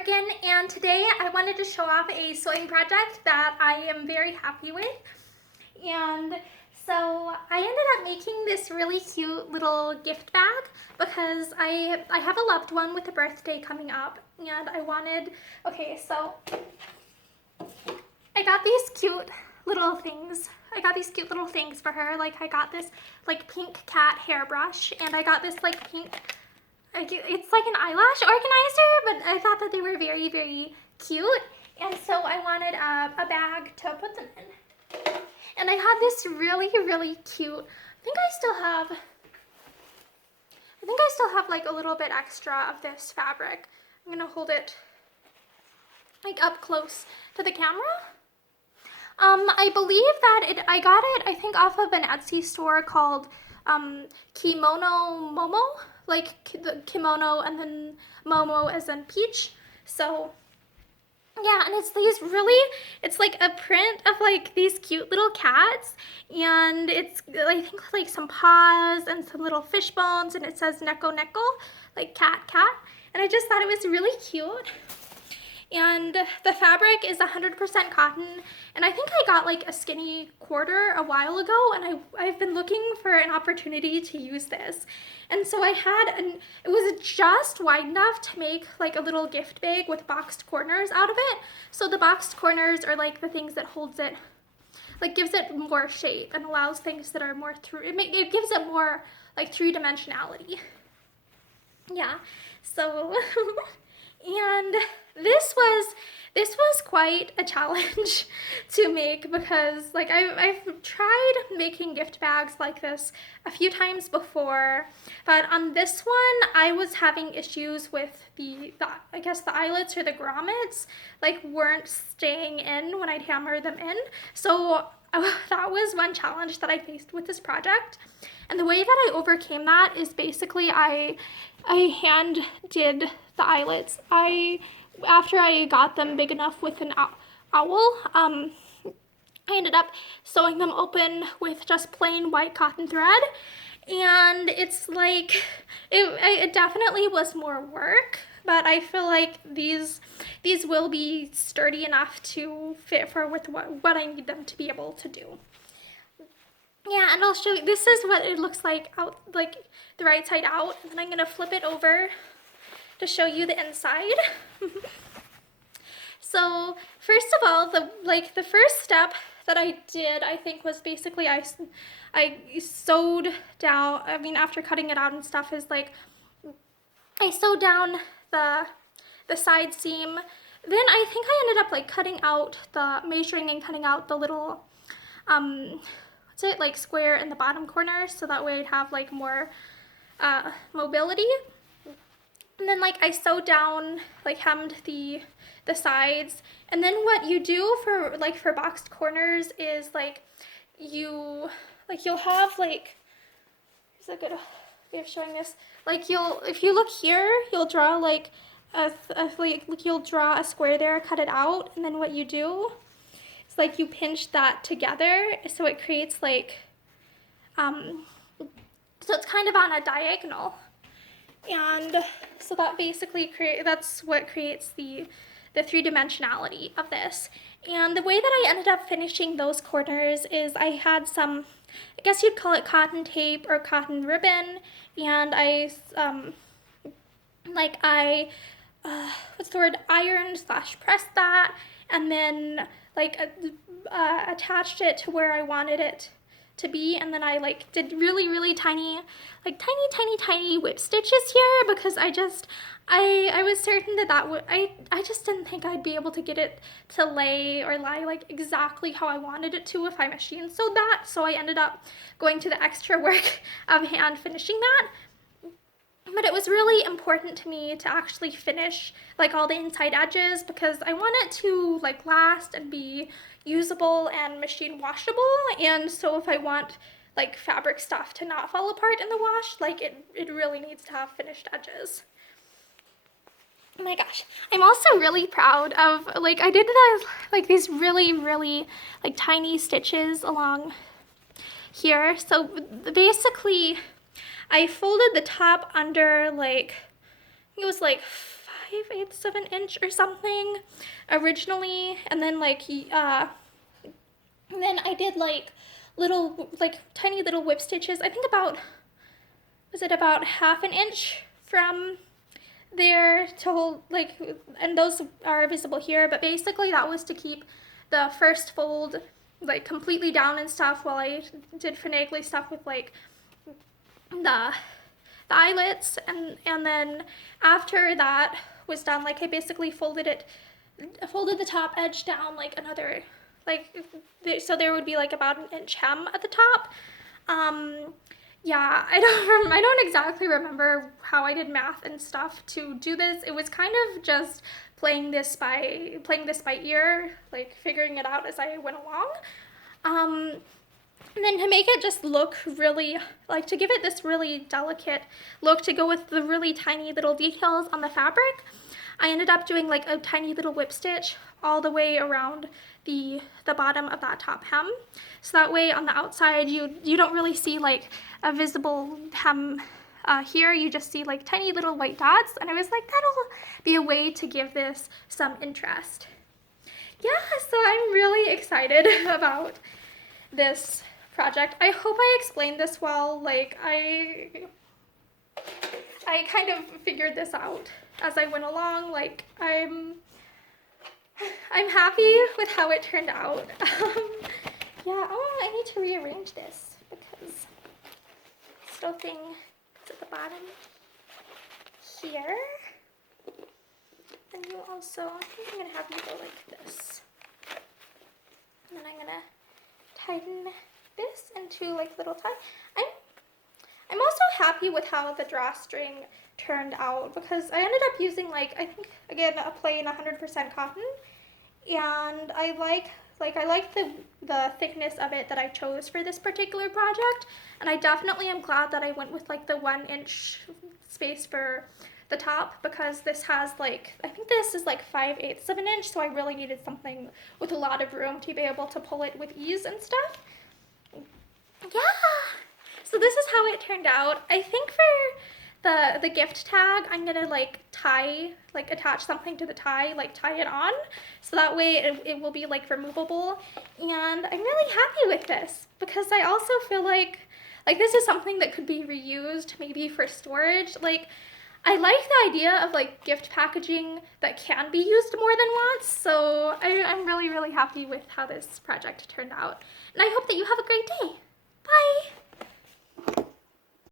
Morgan, and today I wanted to show off a sewing project that I am very happy with. And so I ended up making this really cute little gift bag because I have a loved one with a birthday coming up, and I wanted, so I got these cute little things. I got these cute little things for her. Like I got this like pink cat hairbrush, and I got this like pink, it's like an eyelash organizer, but I thought that they were very, very cute. And so I wanted a bag to put them in. And I had this really, really cute, I think I still have like a little bit extra of this fabric. I'm gonna hold it like up close to the camera. I believe that I got it, I think, off of an Etsy store called Kimono Momo, like the kimono and then Momo as in peach. So yeah, and it's like a print of like these cute little cats, and it's, I think, like some paws and some little fish bones, and it says neko neko, like cat cat, and I just thought it was really cute. And the fabric is 100% cotton, and I think I got like a skinny quarter a while ago, and I've been looking for an opportunity to use this. And so it was just wide enough to make like a little gift bag with boxed corners out of it. So the boxed corners are like the things that holds it, like gives it more shape and allows things that are more it gives it more like three-dimensionality. Yeah, so and this was quite a challenge to make because like I've tried making gift bags like this a few times before, but on this one I was having issues with the I guess the eyelets or the grommets like weren't staying in when I'd hammer them in. So that was one challenge that I faced with this project. And the way that I overcame that is basically I hand did the eyelets. After I got them big enough with an owl, I ended up sewing them open with just plain white cotton thread. And it's like, it definitely was more work, but I feel like these will be sturdy enough to fit for with what I need them to be able to do. Yeah, and I'll show you, this is what it looks like out, like the right side out, and then I'm gonna flip it over to show you the inside. So first of all, the first step that I did, I think, was basically I sewed down, I mean, after cutting it out and stuff, is like I sewed down the side seam. Then I think I ended up like measuring and cutting out the little like square in the bottom corner, so that way I'd have like more mobility. And then like I sewed down, like hemmed the sides. And then what you do for boxed corners is like you'll have like, here's a good way of showing this. Like if you look here, you'll draw like you'll draw a square there, cut it out, and then what you do is like you pinch that together so it creates like so it's kind of on a diagonal. And so that basically that's what creates the three-dimensionality of this. And the way that I ended up finishing those corners is I had some, I guess you'd call it cotton tape or cotton ribbon, and ironed/pressed that, and then like attached it to where I wanted it to be, and then I like did really, really tiny, like tiny whip stitches here because I was certain that would, I just didn't think I'd be able to get it to lie like exactly how I wanted it to if I machine sewed that, so I ended up going to the extra work of hand finishing that. But it was really important to me to actually finish like all the inside edges because I want it to like last and be usable and machine washable. And so if I want like fabric stuff to not fall apart in the wash, like it really needs to have finished edges. Oh my gosh, I'm also really proud of, like, I did these really, really like tiny stitches along here. So basically I folded the top under like, I think it was like 5/8 of an inch or something originally, and then like and then I did like little, like tiny little whip stitches. I think about, was it about 1/2 inch from there to hold, like, and those are visible here, but basically that was to keep the first fold like completely down and stuff while I did finagly stuff with like the eyelets, and then after that was done, like I basically folded the top edge down like another, like, so there would be like about an inch hem at the top. Yeah, I don't exactly remember how I did math and stuff to do this. It was kind of just playing this by ear, like figuring it out as I went along. And then to make it just look really, like to give it this really delicate look to go with the really tiny little details on the fabric, I ended up doing like a tiny little whip stitch all the way around the bottom of that top hem. So that way on the outside you don't really see like a visible hem here, you just see like tiny little white dots, and I was like, that'll be a way to give this some interest. Yeah, so I'm really excited about this project. I hope I explained this well. Like I kind of figured this out as I went along. Like I'm happy with how it turned out. Yeah, oh, I need to rearrange this because this little thing is at the bottom here. And you also, I think I'm gonna have you go like this. And then I'm gonna tighten this into like little tie. I'm also happy with how the drawstring turned out because I ended up using like, I think again a plain 100% cotton, and I like the thickness of it that I chose for this particular project, and I definitely am glad that I went with like the 1 inch space for the top, because this has like, I think this is like 5/8 of an inch, so I really needed something with a lot of room to be able to pull it with ease and stuff. Yeah, so this is how it turned out. I think for the gift tag, I'm gonna like attach something to the tie, like tie it on, so that way it will be like removable. And I'm really happy with this because I also feel like this is something that could be reused maybe for storage. Like I like the idea of like gift packaging that can be used more than once, so I'm really, really happy with how this project turned out. And I hope that you have a great day. Bye!